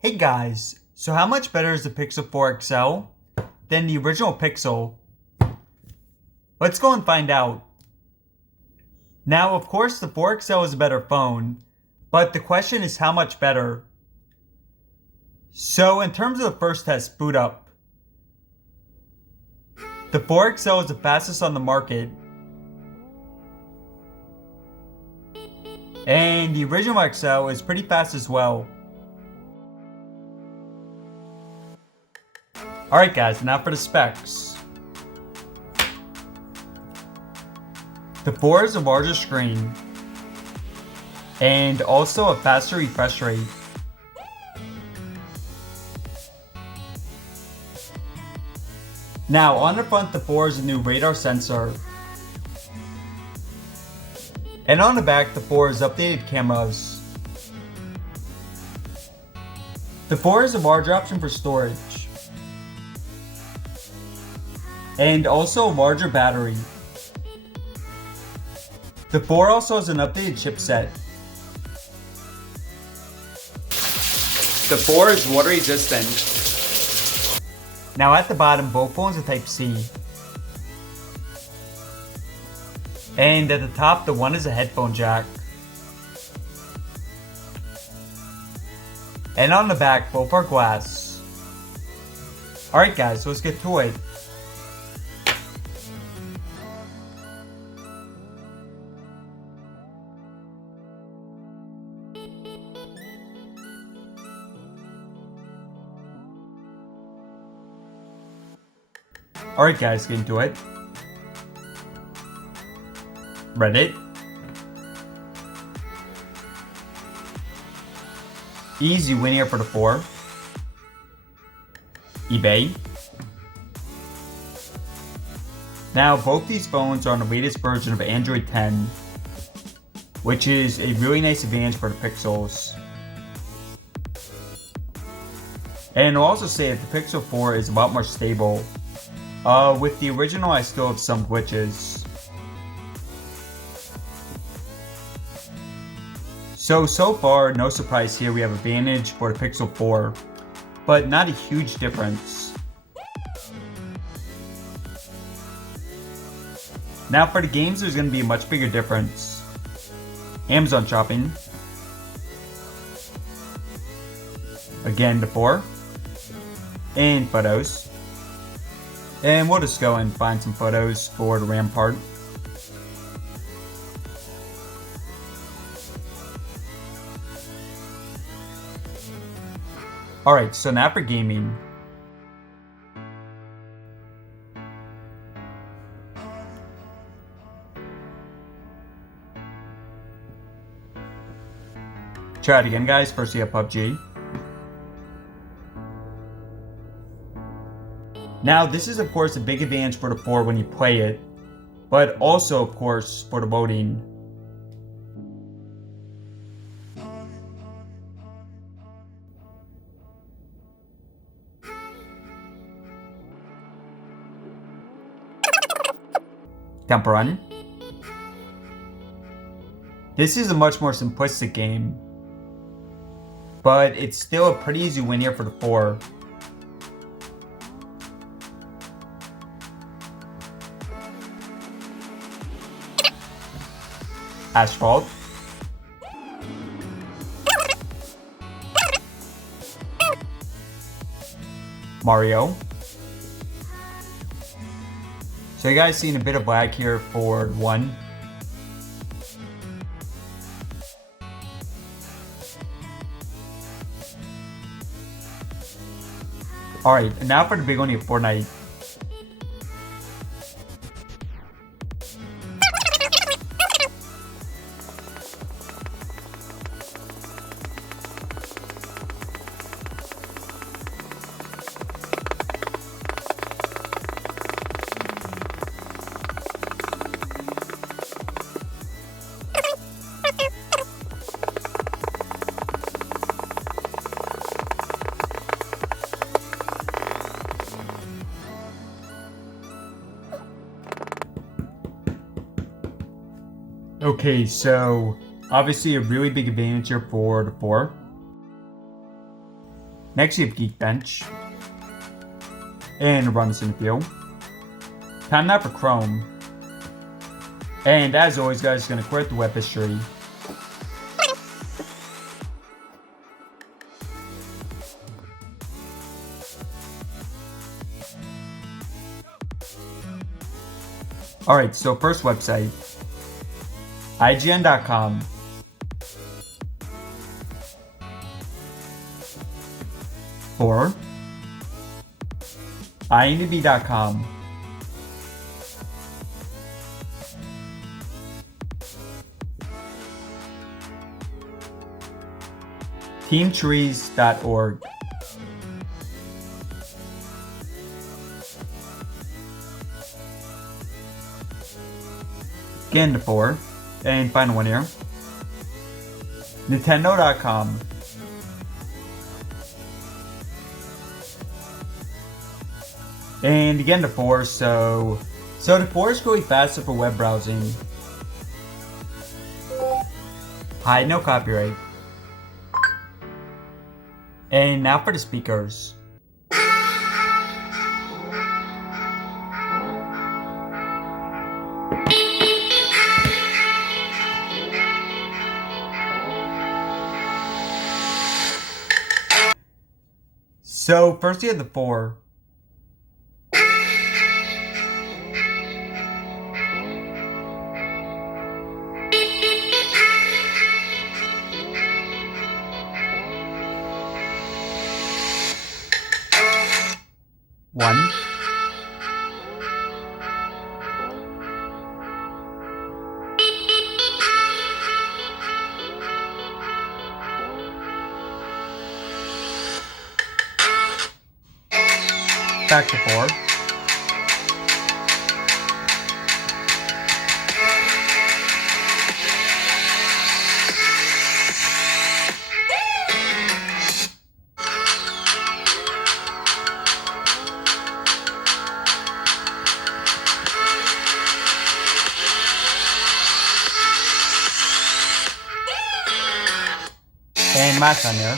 Hey guys, so how much better is the Pixel 4 XL than the original Pixel? Let's go and find out. Now, of course, the 4 XL is a better phone, but the question is how much better? So, in terms of the first test, BootUp, the 4 XL is the fastest on the market, and the original XL is pretty fast as well. Alright guys, now for the specs. The 4 is a larger screen, and also a faster refresh rate. Now on the front, the 4 is a new radar sensor. And on the back, the 4 is updated cameras. The 4 is a larger option for storage. And also a larger battery. The 4 also has an updated chipset. The 4 is water resistant. Now at the bottom, both phones are Type-C. And at the top, the one is a headphone jack. And on the back, both are glass. Alright guys, so let's get to it. Alright guys, get into it. Reddit. Easy win here for the 4. eBay. Now both these phones are on the latest version of Android 10, which is a really nice advantage for the Pixels. And I'll also say that the Pixel 4 is a lot more stable. With the original, I still have some glitches. So far, no surprise here, we have advantage for the Pixel 4, but not a huge difference. Now for the games, there's going to be a much bigger difference. Amazon shopping. Again, the 4. And photos. And we'll just go and find some photos for the RAM part. Alright, so now for gaming. Try it again guys, first we have PUBG. Now this is of course a big advantage for the 4 when you play it, but also of course for the loading. Temple Run. This is a much more simplistic game, but it's still a pretty easy win here for the 4. Asphalt. Mario. So you guys seen a bit of lag here for 1. Alright, and now for the big one here, Fortnite. Okay, so obviously a really big advantage here for the 4. Next, you have Geekbench. And run this in a few. Time now for Chrome. And as always, guys, going to quit the web history. Alright, so first website, IGN.com. Or IMDb.com. TeamTrees.org. Again to 4. And final one here. Nintendo.com. And again to 4, so the 4 is really faster for web browsing. Hi, no copyright. And now for the speakers. So first you have the 4. One. Back to 4. And match on there.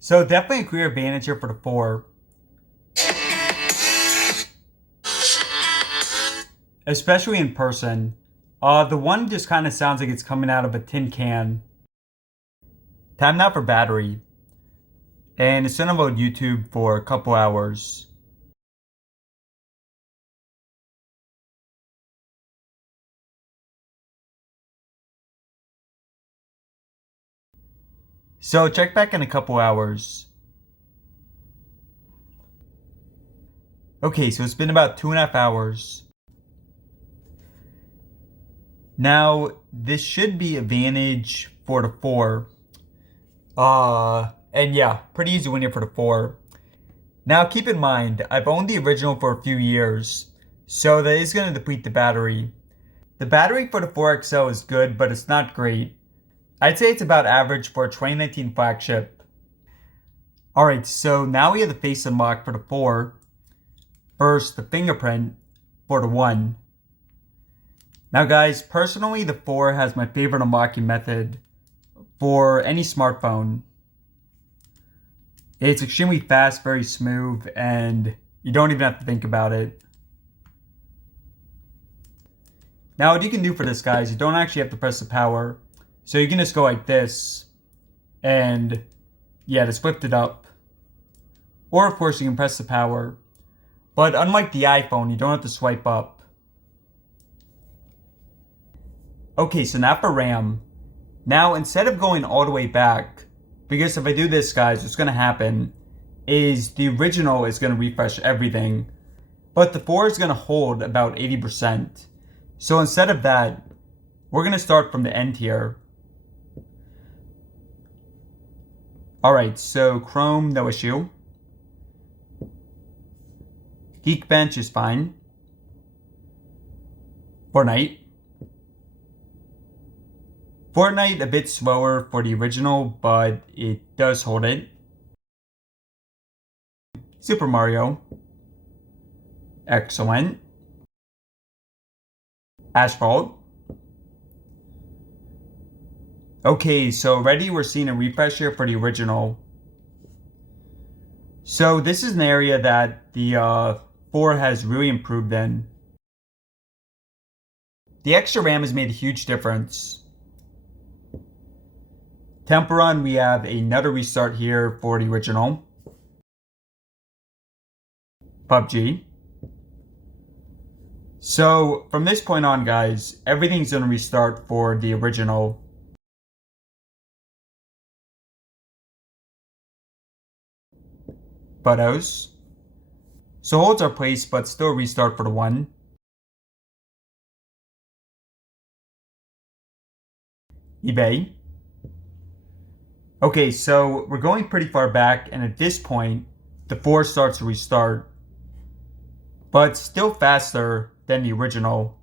So definitely a clear advantage here for the 4. Especially in person. The 1 just kind of sounds like it's coming out of a tin can. Time now for battery. And it's gonna load YouTube for a couple hours. So check back in a couple hours. Okay, so it's been about 2.5 hours. Now, this should be advantage for the 4. And yeah, pretty easy win here for the 4. Now keep in mind, I've owned the original for a few years, so that is going to deplete the battery. The battery for the 4XL is good, but it's not great. I'd say it's about average for a 2019 flagship. Alright, so now we have the face unlock for the 4. First, the fingerprint for the 1. Now guys, personally the 4 has my favorite unlocking method for any smartphone. It's extremely fast, very smooth, and you don't even have to think about it. Now what you can do for this, guys, you don't actually have to press the power. So you can just go like this, and yeah, just lift it up. Or of course you can press the power. But unlike the iPhone, you don't have to swipe up. Okay, so now for RAM. Now instead of going all the way back, because if I do this, guys, what's going to happen is the original is going to refresh everything. But the 4 is going to hold about 80%. So instead of that, we're going to start from the end here. Alright, so Chrome, no issue. Geekbench is fine. Fortnite. Fortnite a bit slower for the original, but it does hold it. Super Mario. Excellent. Asphalt. Okay, so already we're seeing a refresh here for the original. So this is an area that the 4 has really improved in. The extra RAM has made a huge difference. Temple Run, we have another restart here for the original. PUBG. So from this point on, guys, everything's going to restart for the original. Photos. So holds our place, but still restart for the 1. eBay. Okay, so we're going pretty far back, and at this point, the 4 starts to restart, but still faster than the original.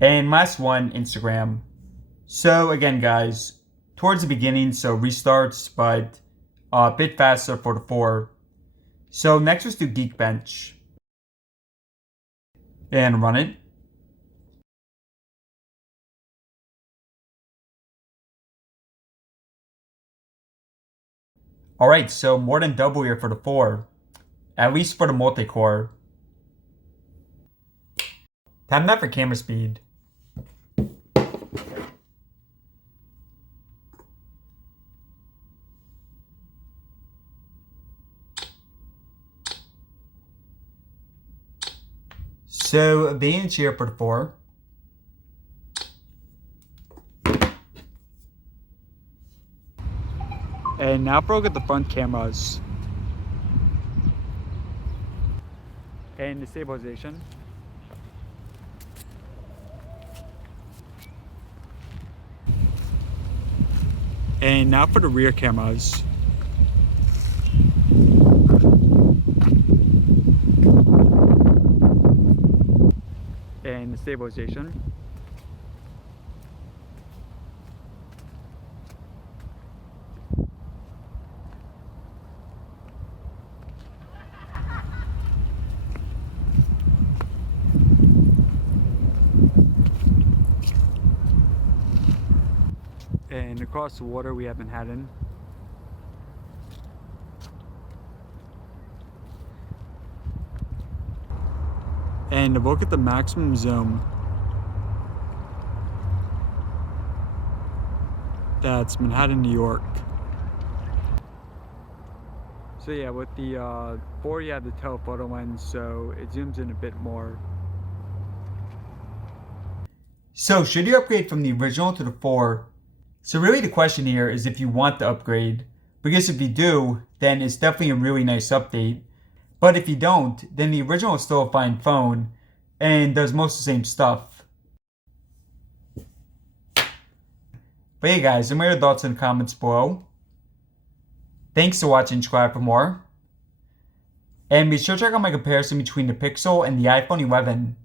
And last one, Instagram. So again, guys, towards the beginning, so restarts, but a bit faster for the 4. So next let's do Geekbench. And run it. Alright, so more than double here for the 4. At least for the multi-core. Time that for camera speed. So advantage here for the 4. And now for a look at the front cameras. And the stabilization. And now for the rear cameras. And the stabilization. And across the water we have Manhattan. And look at the maximum zoom. That's Manhattan, New York. So yeah, with the 4 you have the telephoto lens, so it zooms in a bit more. So should you upgrade from the original to the 4? So really the question here is if you want to upgrade, because if you do, then it's definitely a really nice update. But if you don't, then the original is still a fine phone and does most of the same stuff. But hey guys, let me know your thoughts in the comments below. Thanks for watching, subscribe for more. And be sure to check out my comparison between the Pixel and the iPhone 11.